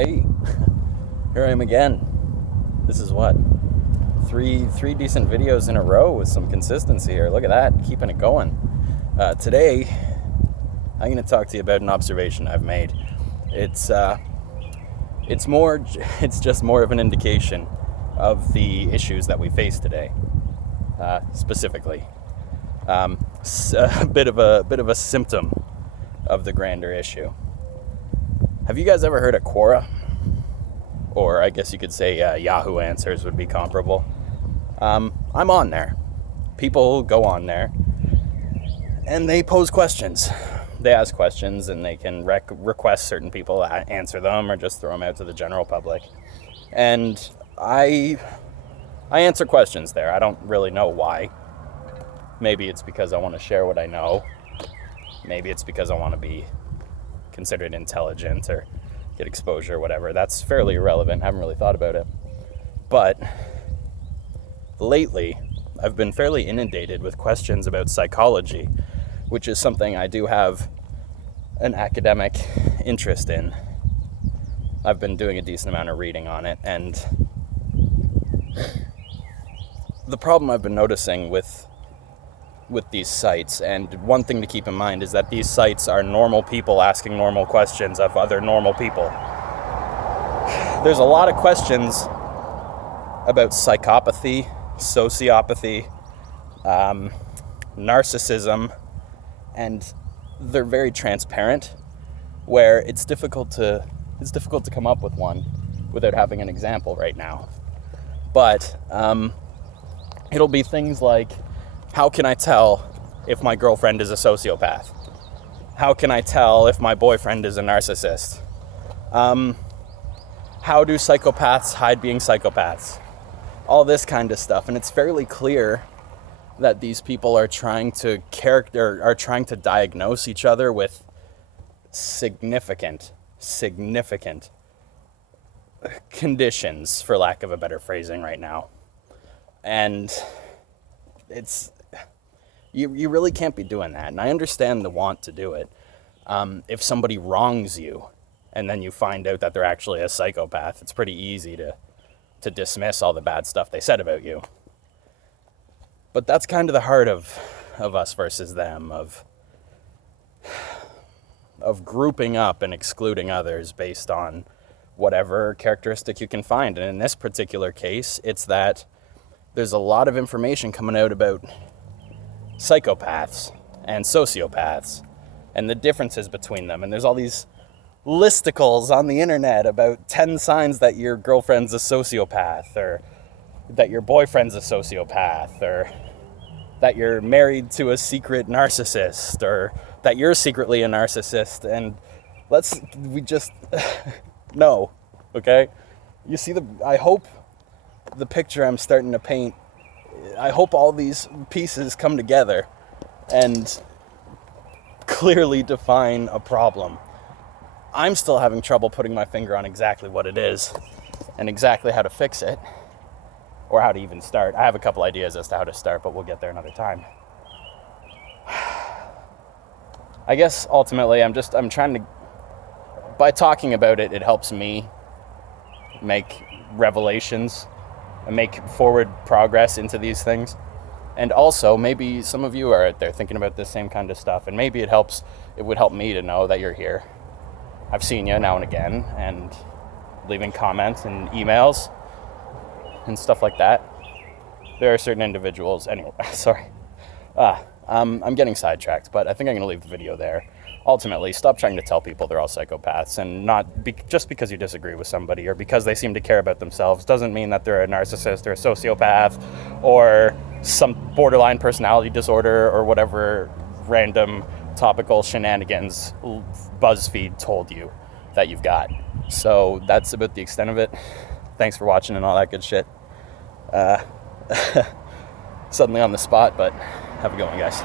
Hey, here I am again. This is what? Three decent videos in a row with some consistency here. Look at that, keeping it going. Today, I'm going to talk to you about an observation I've made. It's just more of an indication of the issues that we face today. Specifically, a bit of a symptom of the grander issue. Have you guys ever heard of Quora? Or I guess you could say Yahoo Answers would be comparable. I'm on there. People go on there and they pose questions. They ask questions and they can request certain people to answer them or just throw them out to the general public. And I answer questions there. I don't really know why. Maybe it's because I want to share what I know. Maybe it's because I want to be considered intelligent or get exposure or whatever. That's fairly irrelevant. I haven't really thought about it. But lately, I've been fairly inundated with questions about psychology, which is something I do have an academic interest in. I've been doing a decent amount of reading on it, and the problem I've been noticing with these sites, and one thing to keep in mind is that these sites are normal people asking normal questions of other normal people. There's a lot of questions about psychopathy, sociopathy, narcissism, and they're very transparent, where it's difficult to come up with one without having an example right now. But it'll be things like, how can I tell if my girlfriend is a sociopath? How can I tell if my boyfriend is a narcissist? How do psychopaths hide being psychopaths? All this kind of stuff. And it's fairly clear that these people are trying to diagnose each other with significant conditions, for lack of a better phrasing right now. And you really can't be doing that. And I understand the want to do it. If somebody wrongs you and then you find out that they're actually a psychopath, it's pretty easy to dismiss all the bad stuff they said about you. But that's kind of the heart of us versus them, of grouping up and excluding others based on whatever characteristic you can find. And in this particular case, it's that there's a lot of information coming out about psychopaths and sociopaths and the differences between them. And there's all these listicles on the internet about 10 signs that your girlfriend's a sociopath, or that your boyfriend's a sociopath, or that you're married to a secret narcissist, or that you're secretly a narcissist. And we just no, okay? You see I hope the picture I'm starting to paint, I hope all these pieces come together and clearly define a problem. I'm still having trouble putting my finger on exactly what it is and exactly how to fix it, or how to even start. I have a couple ideas as to how to start, but we'll get there another time. I guess ultimately I'm trying to, by talking about it, it helps me make revelations and make forward progress into these things. And also, maybe some of you are out there thinking about this same kind of stuff, and maybe it would help me to know that you're here. I've seen you now and again, and leaving comments and emails and stuff like that. There are certain individuals, anyway, sorry. I'm getting sidetracked, but I think I'm going to leave the video there. Ultimately, stop trying to tell people they're all psychopaths, and just because you disagree with somebody or because they seem to care about themselves doesn't mean that they're a narcissist or a sociopath or some borderline personality disorder or whatever random topical shenanigans BuzzFeed told you that you've got. So that's about the extent of it. Thanks for watching and all that good shit. Suddenly on the spot, but have a good one, guys.